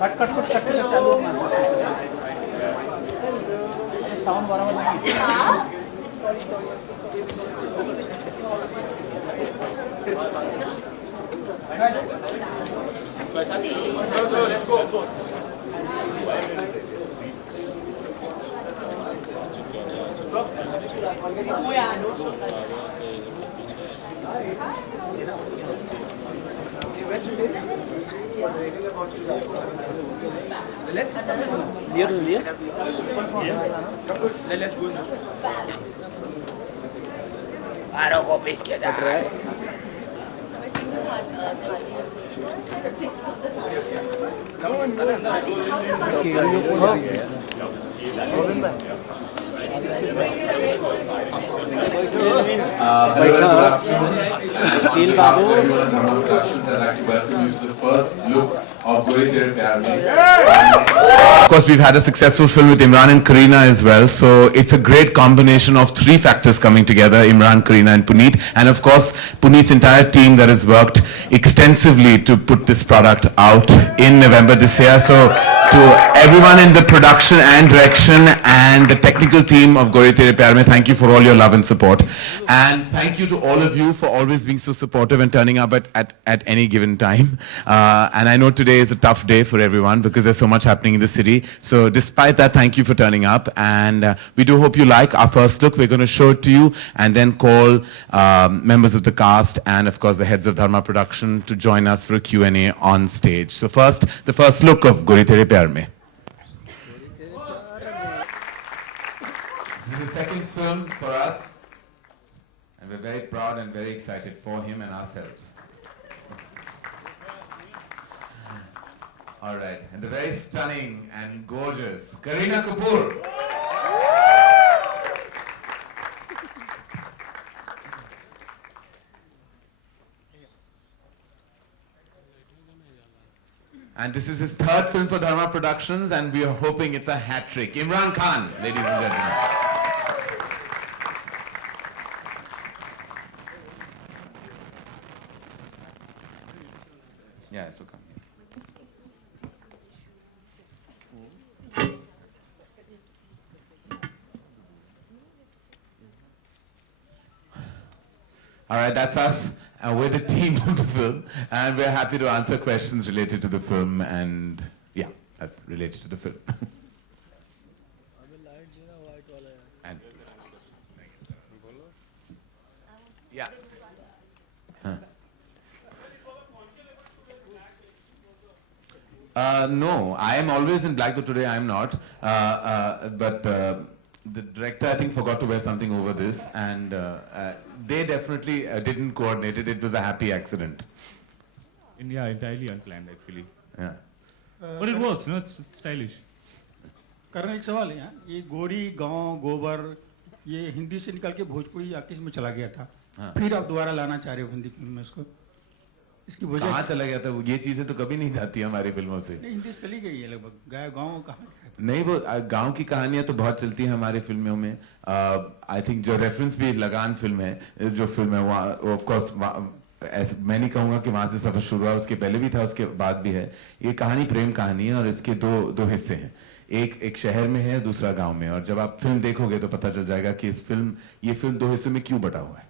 Cut cut cut cut cut चालू sound बराबर नहीं आरो को पीस के जा रहा है Hello, good afternoon. I'd like to welcome you to the first look of Gori Tere Pyar Mein. Of course, we've had a successful film with Imran and Kareena as well, so it's a great combination of three factors coming together, Imran, Kareena and Puneet, and of course, Puneet's entire team that has worked extensively to put this product out in November this year. So, to everyone in the production and direction and the technical team of Gori Tere Pyar Mein, thank you for all your love and support. And thank you to all of you for always being so supportive and turning up at any given time. And I know today is a tough day for everyone because there's so much happening in the city. So despite that, thank you for turning up. And we do hope you like our first look. We're going to show it to you and then call members of the cast and of course the heads of Dharma Production to join us for a Q&A on stage. So first, the first look of Gori Tere Pyar Mein. This is the second film for us, and we're very proud and very excited for him and ourselves. All right, and the very stunning and gorgeous Kareena Kapoor. And this is his third film for Dharma Productions, and we are hoping it's a hat trick. Imran Khan, ladies and gentlemen. Yeah, so come. All right, that's us. We're the team of the film, and we're happy to answer questions related to the film, and yeah, that's related to the film. And yeah. No, I am always in black, though today I am not. But the director, I think, forgot to wear something over this, and they definitely didn't coordinate it. It was a happy accident. Yeah, entirely unplanned actually. Yeah. But it works, no? It's stylish. करण एक सवाल है यहाँ ये गोरी गांव गोबर ये हिंदी से निकल के भोजपुरी या किस में चला गया था हाँ। फिर आप दोबारा लाना चाह रहे हो हिंदी फिल्म में इसको इसकी वजह कहाँ चला गया था? ये चीजें तो कभी नहीं जाती हमारी फिल्मों से। नहीं हिंदी से चली गई है लगभग गाँव कहाँ नहीं, वो गांव की कहानियां तो बहुत चलती हैं हमारी फिल्मों में. आई थिंक जो रेफरेंस भी लगान फिल्म है, जो फिल्म है वहाँ ऑफ कोर्स ऐसे मैं नहीं कहूँगा कि वहाँ से सफर शुरू हुआ, उसके पहले भी था, उसके बाद भी है. ये कहानी प्रेम कहानी है और इसके दो हिस्से हैं. एक शहर में है, दूसरा गांव में. और जब आप फिल्म देखोगे तो पता चल जाएगा कि ये फिल्म दो हिस्सों में क्यों बटा हुआ है.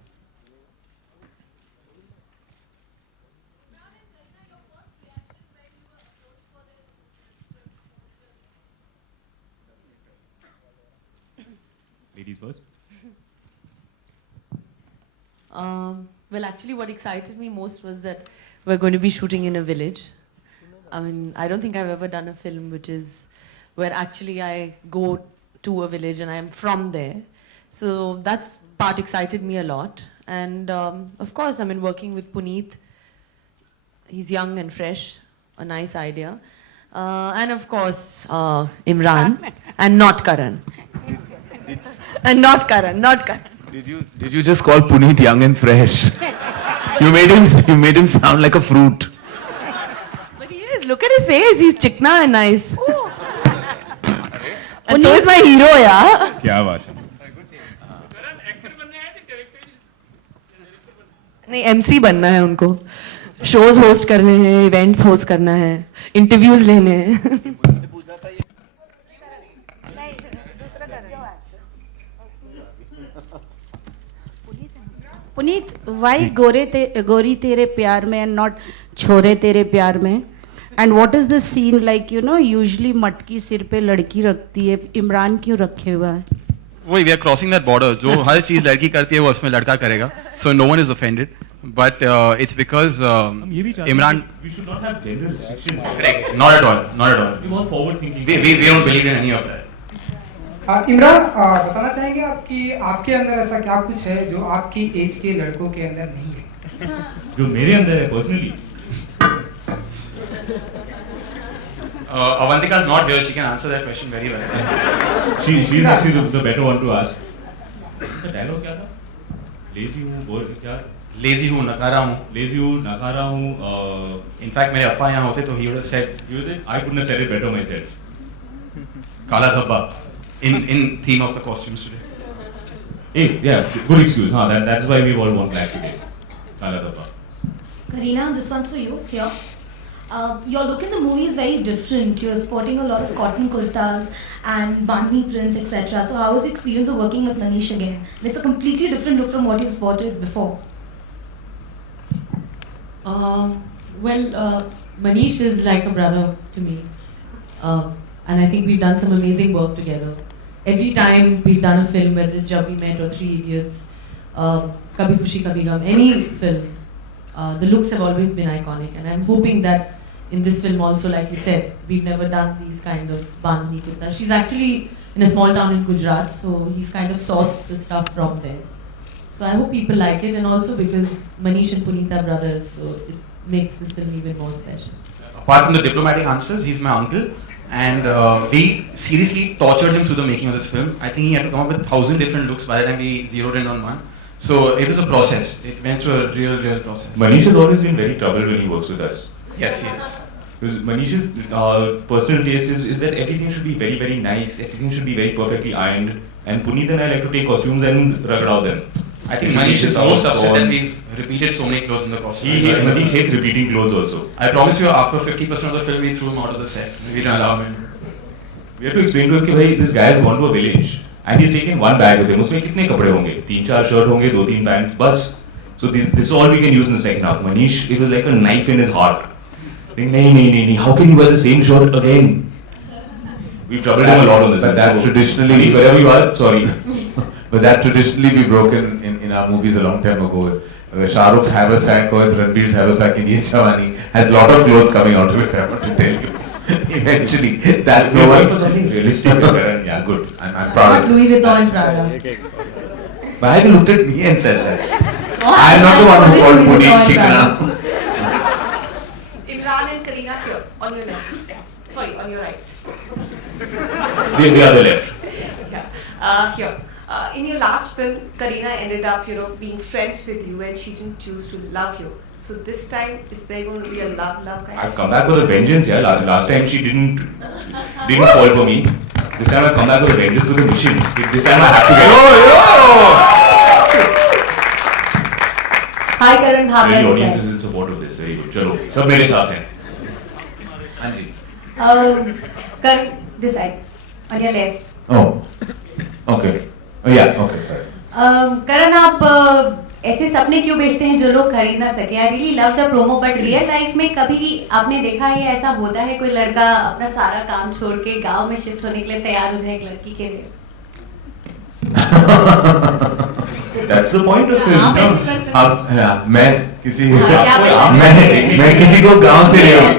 Ladies first. Well, actually, what excited me most was that we're going to be shooting in a village. I mean, I don't think I've ever done a film which is where actually I go to a village and I'm from there. So that's part excited me a lot. And of course, I mean, working with Puneet, he's young and fresh, a nice idea. And of course, Imran, and not Karan. And not Karan. Did you just call Puneet young and fresh? You made him sound like a fruit. But he is. Look at his face. He's chikna and nice. And so is my hero, yeah. क्या बात है? नहीं MC बनना है उनको. Shows host करने हैं, events host करना है, इंटरव्यूज लेने हैं. पुनीत, वाई गोरी तेरे प्यार में एंड नॉट छोरे तेरे प्यार में? And what is the scene like, you know, usually मटकी सिर पे लड़की रखती है, इमरान क्यों रखे हुआ है? वही, we are crossing that border. जो हर चीज लड़की करती है वो उसमें लड़का करेगा. So no one is offended, but it's because ये भी चाहते इमरान. हैं कि we should not have gender restriction. Correct. Not at all. Not at all. Be more forward thinking. We don't believe in any of that. Imran, बताना चाहेंगे आपकी आपके अंदर ऐसा क्या कुछ है जो आपकी एज के लड़कों के अंदर नहीं है? जो मेरे अंदर है personally. Avantika is not here. She can answer that question very well. She's actually the better one to ask. The dialogue क्या था? Lazy हूँ, बोर क्या? Lazy हूँ, नकारा हूँ. Lazy हूँ, नकारा हूँ. In fact, मेरे अप्पा यहाँ होते तो he would have said, I couldn't have said it better myself. काला धब्बा. In theme of the costumes today. Hey, yeah, good excuse. Huh? That's why we all want black today. Kala Dabba. Karina, this one's for you. Here. Your look in the movie is very different. You're sporting a lot of cotton kurtas and bandhni prints, etc. So how was your experience of working with Manish again? It's a completely different look from what you've sported before. Manish is like a brother to me, and I think we've done some amazing work together. Every time we've done a film, whether it's Jab We Met or Three Idiots, Kabhi Khushi Kabhi Gum, any film, the looks have always been iconic, and I'm hoping that in this film also, like you said, we've never done these kind of bandhni kurta. She's actually in a small town in Gujarat, so he's kind of sourced the stuff from there. So I hope people like it, and also because Manish and Puneet are brothers, so it makes this film even more special. Apart from the diplomatic answers, he's my uncle. And we seriously tortured him through the making of this film. I think he had to come up with 1,000 different looks by the time we zeroed in on one. So it was a process. It went through a real process. Manish has always been very troubled when he works with us. Yes, yes. Because Manish's personal taste is that everything should be very, very nice. Everything should be very perfectly ironed. And Puneet and I like to take costumes and ragdow them. I think Manish is most upset that we've repeated so many clothes in the costume. Manish hates repeating clothes also. I promise you, after 50% of the film, we threw him out of the set. We didn't allow him. We have to explain to him कि भाई this guy has gone to a village and he's taken one bag with him. उसमें कितने कपड़े होंगे? 3-4 shirt होंगे, 2-3 pant, बस. So this is all we can use in the second half. Manish, it was like a knife in his heart. नहीं. How can you wear the same shirt again? We've troubled him a lot on this. But that traditionally, Manish, wherever you are, sorry. but that traditionally we broke in our movies a long time ago. Shah Rukh's haversack or Ranbir's haversack in Ye Jawani has a lot of clothes coming out of it. I want to tell you. Eventually, that No one for something realistic. Yeah, good. I'm proud. Not Louis Vuitton and Prada. Why have you looked at me and said that? I'm not the one who called Puneet Chikna. Imran and Kareena here, on your left. Sorry, on your right. The other left. Here. In your last film, Kareena ended up, being friends with you, and she didn't choose to love you. So this time, is there going to be a love kind I've come back with a vengeance, yeah. Last time she didn't fall for me. This time I've come back with a vengeance with a mission. This time I have to get. Hi Karan, how Really, are you? audience is in support of this. Very good. चलो, सब मेरे साथ हैं. हाँ जी. Karan, this side, on your left. Oh. Okay. Oh yeah. Okay. Sorry. Karan, आप ऐसे सपने क्यों बेचते हैं जो लोग खरीद ना सके? I really love the promo, but real life में कभी आपने देखा है ऐसा होता है कोई लड़का अपना सारा काम छोड़ के गांव में शिफ्ट होने के लिए तैयार हो जाए एक लड़की के लिए? That's the point of film. मैं किसी मैं किसी को गांव से ले आऊं.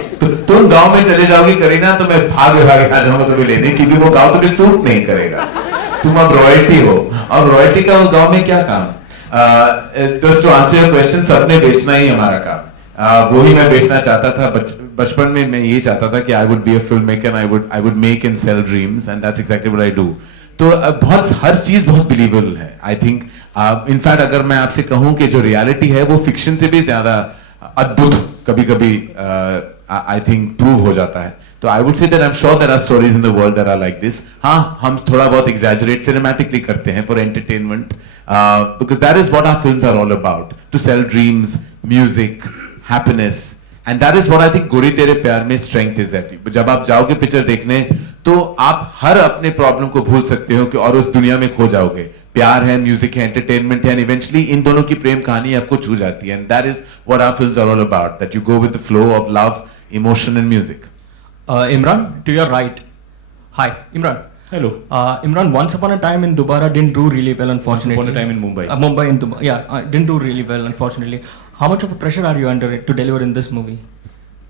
तुम गांव में चले जाओगी करीना तो मैं भाग आ जाऊंगा तुम्हें लेने, क्योंकि वो गांव तुम्हें सूट नहीं करेगा. तुम अब रॉयल्टी हो, अब रॉयल्टी का उस गांव में क्या काम? Just to answer your question, सपने बेचना ही हमारा काम. वही मैं बेचना चाहता था. बचपन में मैं ये चाहता था कि I would be a filmmaker and I would make and sell dreams, and that's exactly what I do. तो बहुत हर चीज बहुत बिलीवेबल है. आई थिंक इनफैक्ट अगर मैं आपसे कहूं कि जो रियलिटी है वो फिक्शन से भी ज्यादा अद्भुत कभी कभी आई थिंक प्रूव हो जाता है. तो I would say that I am sure there are stories in the world that are like this. हाँ, हम थोड़ा बहुत एग्जैजरेट सिनेमैटिकली करते हैं for entertainment, because that is what our films are all about, to sell dreams, music, happiness. And that is what I think गोरी तेरे प्यार में strength is that. जब आप जाओगे पिक्चर देखने तो आप हर अपने प्रॉब्लम को भूल सकते हो कि और उस दुनिया में खो जाओगे. प्यार है, म्यूजिक है, एंटरटेनमेंट है, and eventually इन दोनों की प्रेम कहानी आपको छू जाती है. And that is what our films are all about. That you go with the flow of love, emotion, and music. Imran, to your right. Hi, Imran. Hello. Imran, Once Upon a Time in Dubara didn't do really well, unfortunately. Once Upon a Time in Mumbai. Mumbai in Dubai, yeah, didn't do really well, unfortunately. How much of a pressure are you under it to deliver in this movie?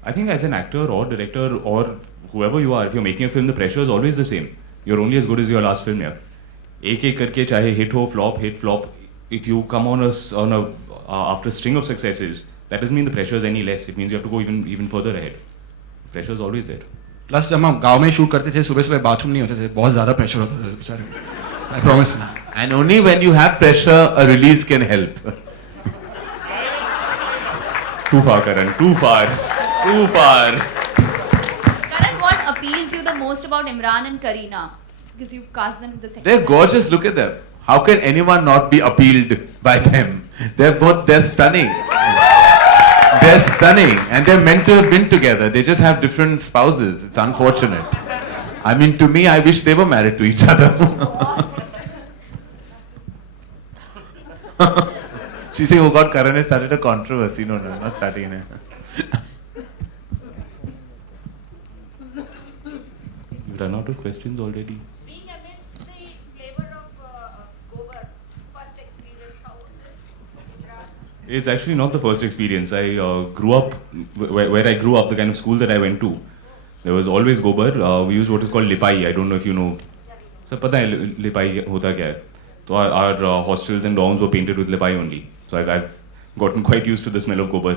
I think as an actor or director or whoever you are, if you're making a film, the pressure is always the same. You're only as good as your last film, yeah. एक एक करके चाहे hit हो, hit flop. If you come on a after a string of successes, that doesn't mean the pressure is any less. It means you have to go even further ahead. Pressure is always there. Plus जब हम गांव में shoot करते थे सुबह सुबह bathroom नहीं होते थे बहुत ज़्यादा प्रेशर होता था बेचारे I promise And only when you have pressure, a release can help. Too far, Karan. Too far. Too far. Karan, what appeals you the most about Imran and Kareena? Because you've cast them in the second. They're gorgeous. Look at them. How can anyone not be appealed by them? They're stunning. They're stunning, and they're meant to have been together. They just have different spouses. It's unfortunate. I mean, to me, I wish they were married to each other. She's saying, "Oh God, Karan has started a controversy." No, not starting it. You've run out of questions already. Being amidst the flavor of Gobar, first experience, how was it, Imran? It's actually not the first experience. I grew up where I grew up. The kind of school that I went to, there was always Gobar. We used what is called lipai. I don't know if you know. So, पता है lipai होता क्या है? So our hostels and dorms were painted with lipai only. So I've gotten quite used to the smell of Gobar.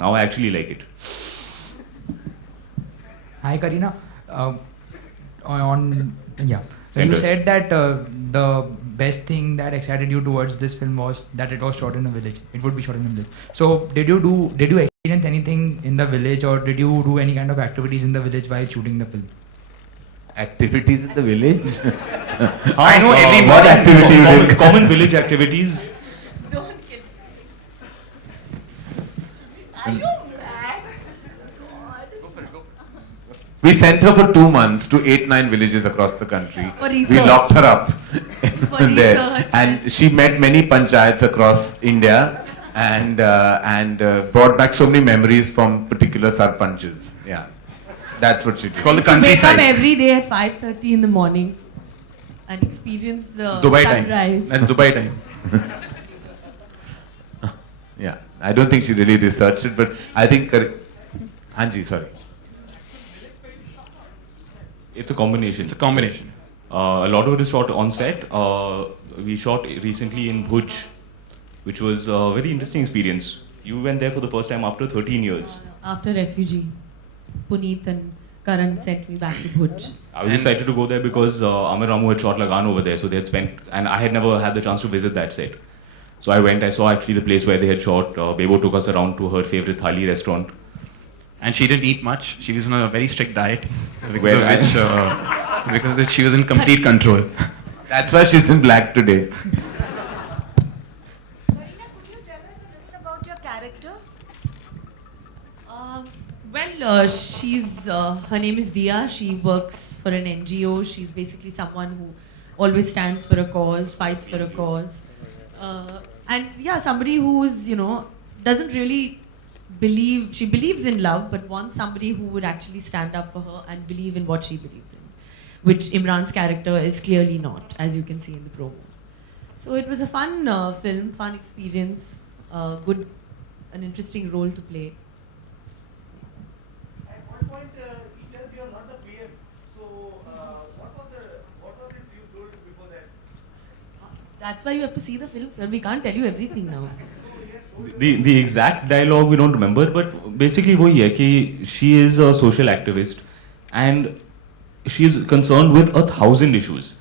Now I actually like it. Hi Kareena. So Center. you said that the best thing that excited you towards this film was that it was shot in a village. It would be shot in a village. So did you experience anything in the village, or did you do any kind of activities in the village while shooting the film? Activities in the village? I know every what activity you did? Common village activities. Don't kill me. Are you mad? We sent her for 2 months to 8-9 villages across the country. For We research. locked her up For there, research. and she met many panchayats across India, and brought back so many memories from particular sarpanches. Yeah, that's what she did. It's called the So wake up countryside. every day at 5:30 in the morning and experience the Dubai time. sunrise. That's Dubai time. Yeah, I don't think she really researched it, but I think. Hanji, sorry. It's a combination. It's a combination. A lot of it is shot on set. We shot recently in Bhuj, which was a very interesting experience. You went there for the first time after 13 years. After refugee, Puneet and Karan sent me back to Bhuj. I was excited to go there because Amir Ramu had shot Lagan over there, so they had spent, and I had never had the chance to visit that set. So I went, I saw actually the place where they had shot. Bebo took us around to her favorite thali restaurant. And she didn't eat much. She was on a very strict diet, Where because of which she was in complete control. That's why she's in black today. Kareena, could you tell us a little about your character? Her name is Dia. She works for an NGO. She's basically someone who always stands for a cause, fights for a cause. And yeah, somebody who's, doesn't really she believes in love, but wants somebody who would actually stand up for her and believe in what she believes in, which Imran's character is clearly not, as you can see in the promo. So it was a fun film, fun experience, an interesting role to play. At one point, he tells you are not the PM. So, what was it you told before that? That's why you have to see the film, sir. We can't tell you everything now. The exact dialogue we don't remember, but basically वही है कि she is a social activist and she is concerned with 1,000 issues.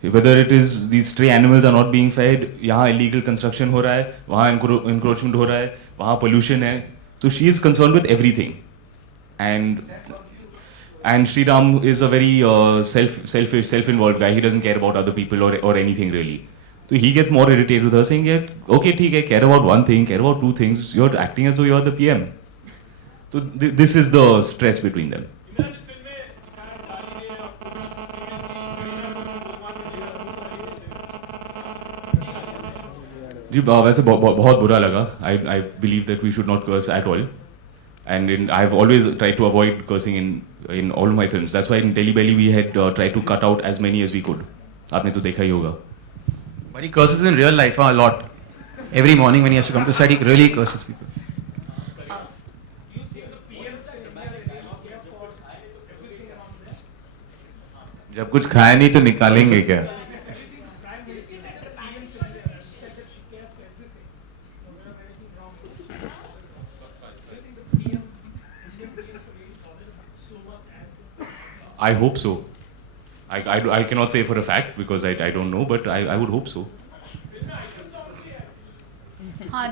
Whether it is these stray animals are not being fed, यहाँ illegal construction हो रहा है, वहाँ encroachment हो रहा है, वहाँ pollution है. So she is concerned with everything. And Sri Ram is a very self-involved guy. He doesn't care about other people or anything really. So he gets more irritated with her saying, yeah, okay, ठीक है, care about one thing, care about two things. You're acting as though you're the PM. So this is the stress between them. जी वैसे बहुत बुरा लगा. I believe that we should not curse at all. And I've always tried to avoid cursing in all my films. That's why in Delhi Belly we had tried to cut out as many as we could. आपने तो देखा ही होगा. But he curses in real life a lot. Every morning when he has to come to set, he really curses people. जब कुछ खाया नहीं तो निकालेंगे क्या? I hope so. I cannot say for a fact because I don't know, but I would hope so.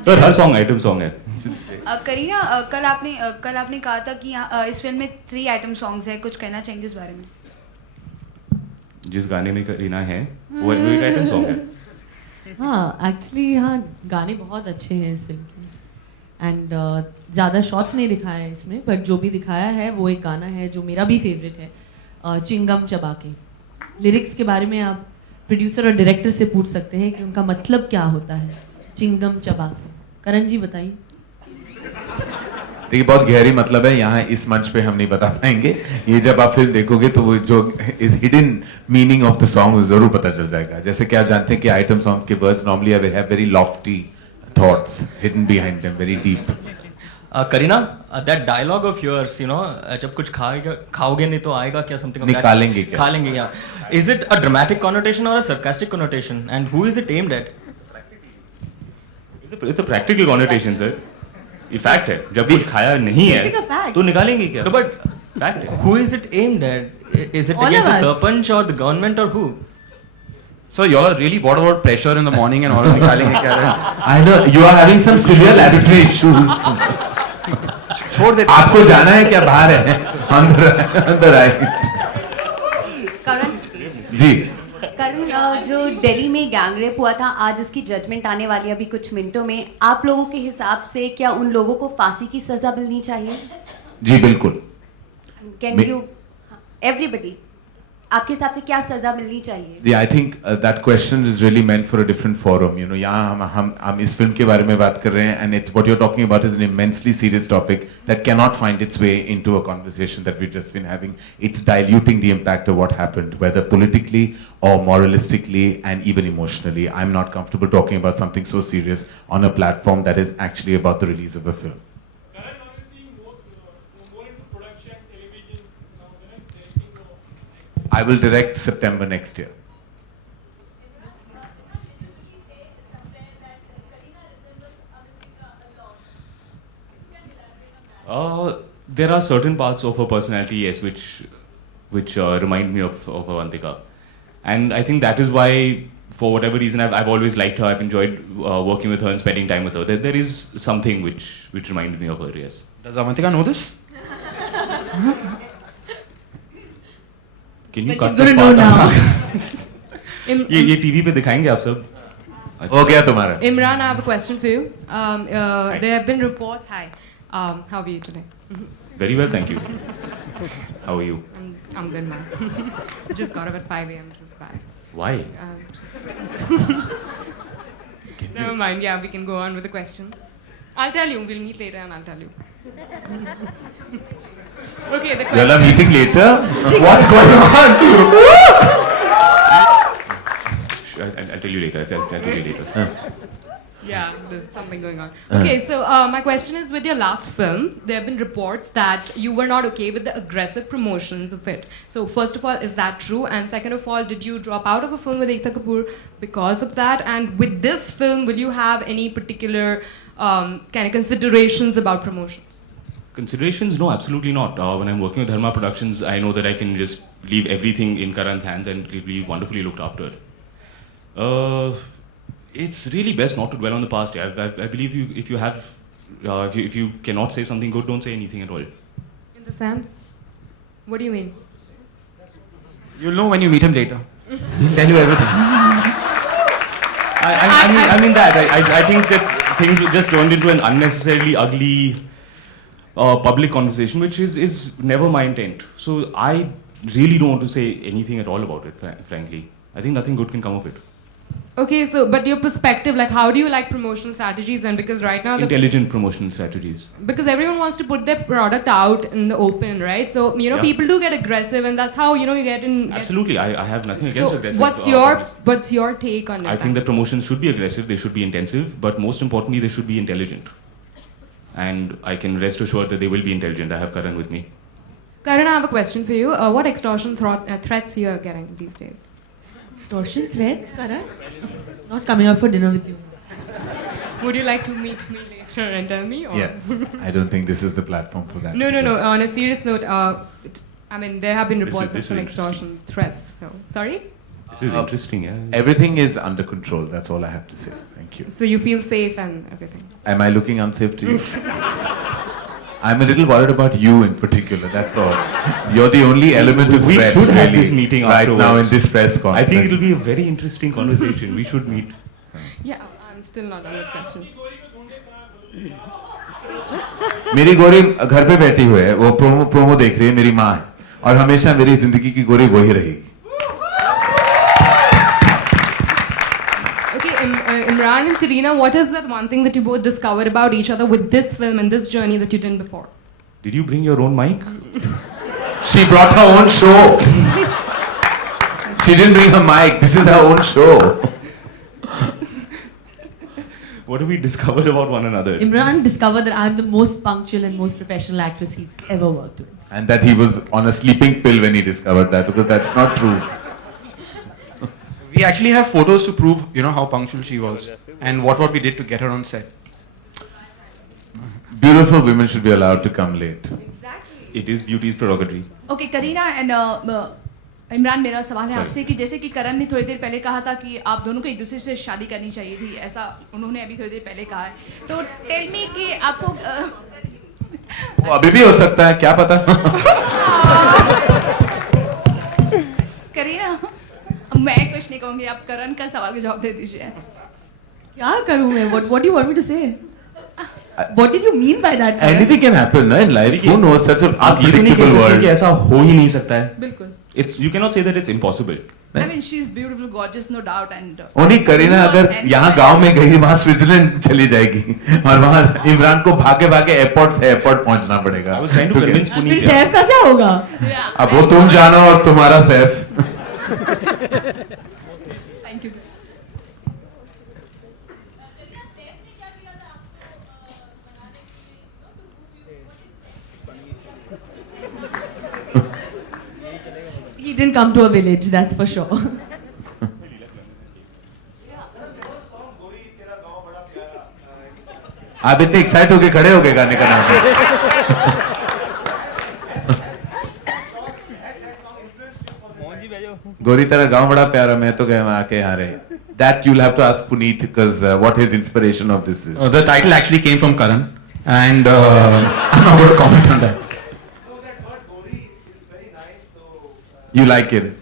Sir, her song item song है. करीना कल आपने कहा था कि इस फिल्म में 3 आइटम सॉन्ग्स हैं. कुछ कहना चाहेंगे इस बारे में? जिस गाने में करीना है वो एक आइटम सॉन्ग है. हाँ, एक्चुअली हाँ गाने बहुत अच्छे हैं इस फिल्म के. एंड ज़्यादा शॉट्स नहीं दिखाया है इसमें, बट जो भी दिखाया है वो एक गाना है जो मेरा भी फेवरेट है, चिंगम चबा के. लिरिक्स के बारे में आप प्रोड्यूसर और डायरेक्टर से पूछ सकते हैं कि उनका मतलब क्या होता है, चिंगम चबा के. करण जी बताइए. देखिए बहुत गहरी मतलब है, यहाँ इस मंच पे हम नहीं बता पाएंगे. ये जब आप फिल्म देखोगे तो वो जो is hidden meaning of the song जरूर पता चल जाएगा. जैसे कि आप जानते हैं कि आइटम सॉन्ग के words normally have very Lofty thoughts hidden behind them, very deep. Kareena, that dialogue of yours, you know, जब कुछ खाओगे नहीं तो आएगा क्या, something of that. निकालेंगे क्या? खालेंगे क्या? Is it a dramatic connotation or a sarcastic connotation? And who is it aimed at? It's a practical connotation, sir. ये fact है. जब कुछ खाया नहीं है तो निकालेंगे क्या? No, but fact है. who is it aimed at? Is it against the Sarpanch or the government or who? So you all really brought about pressure in the morning and all. निकालेंगे क्या? I know you are having some severe laboratory issues. छोड़ देते. आपको जाना है क्या बाहर है? अंदर आए. जी. करण, जो दिल्ली में गैंग रेप हुआ था, आज उसकी जजमेंट आने वाली है अभी कुछ मिनटों में. आप लोगों के हिसाब से क्या उन लोगों को फांसी की सजा मिलनी चाहिए? जी बिल्कुल. कैन यू एवरीबडी, आपके हिसाब से क्या सजा मिलनी चाहिए? Yeah, I think that question is really meant for a different forum. You know, यहाँ हम इस फिल्म के बारे में बात कर रहे हैं, and it's what you're talking about is an immensely serious topic that cannot find its way into a conversation that we've just been having. It's diluting the impact of what happened, whether politically or moralistically and even emotionally. I'm not comfortable talking about something so serious on a platform that is actually about the release of a film. I will direct September next year. There are certain parts of her personality, yes, which remind me of Avantika, and I think that is why, for whatever reason, I've always liked her. I've enjoyed working with her and spending time with her. There is something which reminds me of her, yes. Does Avantika know this? Can you But cut she's this gonna know part now. ये TV पे दिखाएंगे आप सब. हो गया तुम्हारा. Imran, I have a question for you. There have been reports. Hi, how are you today? Very well, thank you. How are you? I'm good, man. Just got up at 5 a.m. It was bad. Why? Never mind. Yeah, we can go on with the question. I'll tell you. We'll meet later, and I'll tell you. Okay, the question. Y'all are meeting later? What's going on? I'll tell you later. I'll tell you later. Yeah, there's something going on. Okay, so my question is, with your last film, there have been reports that you were not okay with the aggressive promotions of it. So first of all, is that true? And second of all, did you drop out of a film with Ekta Kapoor because of that? And with this film, will you have any particular kind of considerations about promotions? Considerations? No, absolutely not. When I'm working with Dharma Productions, I know that I can just leave everything in Karan's hands and it will be wonderfully looked after. It's really best not to dwell on the past. Yeah. I believe if you cannot say something good, don't say anything at all. In the sense? What do you mean? You'll know when you meet him later. He'll tell you everything. I mean that. I think that things just turned into an unnecessarily ugly public conversation, which is never my intent. So I really don't want to say anything at all about it, frankly. I think nothing good can come of it. Okay, so but your perspective, like, how do you like promotional strategies then? Because right now, Intelligent promotional strategies. because everyone wants to put their product out in the open, right? So Yeah. people do get aggressive, and that's how you get in. Absolutely, I have nothing against So aggressive. what's your take on it? I think that promotions should be aggressive, they should be intensive, but most importantly, they should be intelligent. And I can rest assured that they will be intelligent. I have Karan with me. Karan, I have a question for you. What extortion threats you are getting these days? Extortion threats, Karan? Not coming out for dinner with you. Would you like to meet me later and tell me? Or? Yes, I don't think this is the platform for that. No. On a serious note, I mean, there have been This is- reports this of some is extortion threats. So, sorry? This is interesting, yeah. Everything is under control. That's all I have to say. Thank you. So you feel safe and everything? Am I looking unsafe to you? I'm a little worried about you in particular. That's all. You're the only element of We threat should have really, this meeting right now in afterwards. this press conference. I think it'll be a very interesting conversation. We should meet. Yeah, I'm still not done with questions. मेरी गोरी घर पे बैठी हुई है, वो promo देख रही है, मेरी माँ है, और हमेशा मेरी जिंदगी की गोरी वही रहेगी. Okay, Imran and Kareena, what is that one thing that you both discovered about each other with this film and this journey that you didn't before? Did you bring your own mic? She brought her own show. She didn't bring her mic. This is her own show. What have we discovered about one another? Imran discovered that I'm the most punctual and most professional actress he's ever worked with. And that he was on a sleeping pill when he discovered that, because that's not true. We actually have photos to prove, how punctual she was and what we did to get her on set. Beautiful women should be allowed to come late. It is beauty's prerogative. Okay Kareena and Imran, मेरा सवाल है आपसे कि जैसे कि करण ने थोड़ी देर पहले कहा था कि आप दोनों को एक दूसरे से शादी करनी चाहिए थी, ऐसा उन्होंने अभी थोड़ी देर पहले कहा है, तो टेल मी कि आपको वो अभी भी हो सकता है, क्या पता. करीना, मैं कुछ नहीं कहूँगी, आप करण का सवाल का जवाब दे दीजिए. क्या करूँ मैं? What do you want me to say? What did you mean by that? Karan? Anything can happen in life. Who knows? Such an आप ये तो नहीं कह unpredictable सकते कि world. ऐसा हो ही नहीं सकता है. बिल्कुल. You cannot say that it's impossible. I mean, she's beautiful, gorgeous, no doubt, and only Kareena अगर यहाँ गांव में गई, वहाँ स्विट्जरलैंड चली जाएगी, और वहाँ इमरान को भागे भागे एयरपोर्ट से एयरपोर्ट पहुँचना पड़ेगा. I was trying to convince फिर Puneet. सैफ का क्या होगा? अब वो तुम जानो और तुम्हारा Saif. Thank you. He didn't come to a village, that's for sure. आप इतने एक्साइट होके खड़े हो गए गाने का नाम. गोरी तेरा गांव बड़ा प्यारा, मैं तो गए आके यहाँ रहे. That you'll have to ask Puneet, because what his inspiration of this is. The title actually came from Karan, and I'm not going to comment on that. You like it?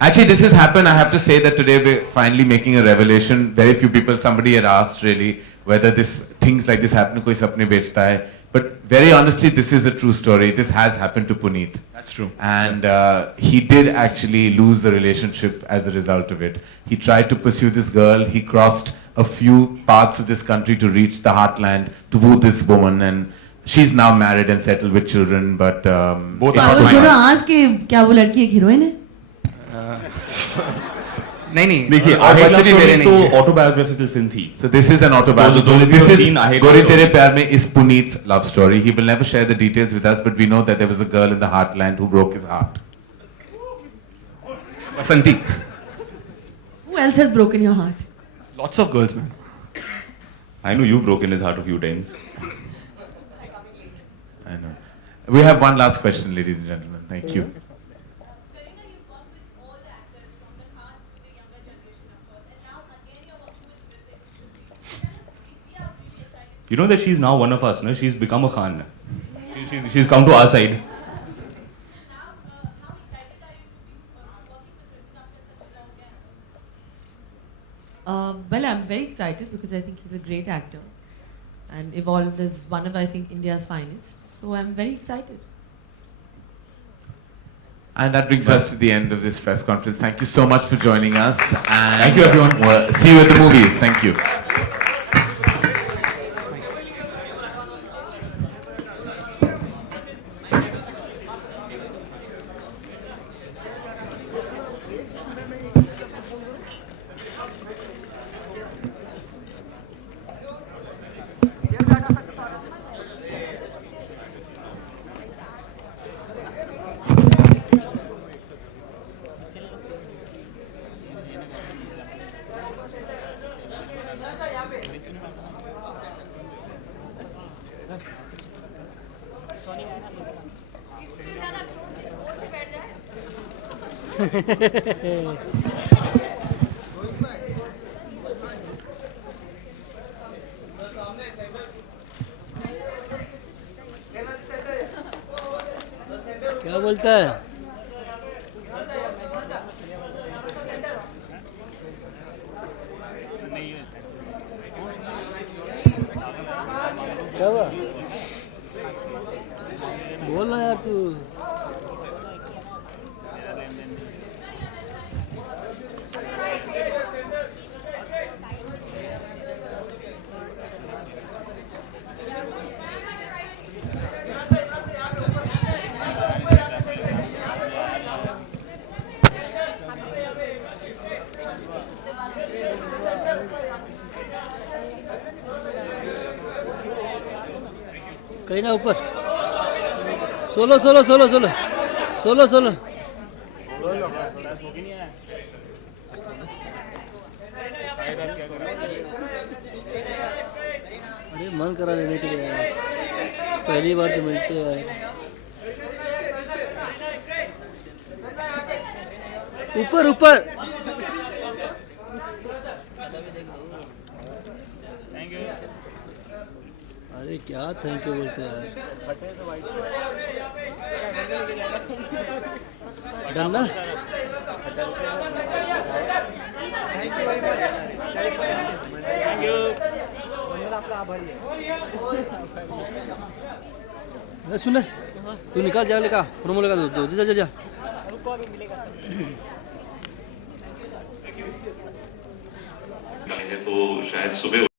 Actually, this has happened. I have to say that today we're finally making a revelation. Very few people, somebody had asked really whether things like this happen, koi sapne bechta hai. But very honestly, this is a true story. This has happened to Puneet. That's true. And he did actually lose the relationship as a result of it. He tried to pursue this girl. He crossed a few parts of this country to reach the heartland to woo this woman, and she's now married and settled with children. But Both I was going to ask कि क्या वो लड़की एक heroine है? नहीं देखिए, और बच्चे भी मेरे तो नहीं हैं. autobiographical film थी. So this is an autobiography. Those of you This who have is seen I Hate Gori Love Tere Stories. Pyar Mein is Puneet's love story. He will never share the details with us, but we know that there was a girl in the heartland who broke his heart. Basanti. Who else has broken your heart? Lots of girls, man. I know you've broken his heart a few times. I know. We have one last question, ladies and gentlemen. Thank you. You know that she's now one of us, no? She's become a Khan. She's come to our side. Well, I'm very excited because I think he's a great actor and evolved as one of, I think, India's finest. So I'm very excited. And that brings us to the end of this press conference. Thank you so much for joining us. And Thank you, everyone. We'll see you at the movies. Thank you. क्या बोलता है? क्या हुआ? बोल ना यार तू. कहीं ना ऊपर 16 अरे मन करा लेने के लिए यार, पहली बार तो मिलते हैं यार. ऊपर अरे क्या थैंक यू बोलते यार. डन ना. सुन तू निकाल जा लेका प्रोमो लगा दो जा तो शायद सुबह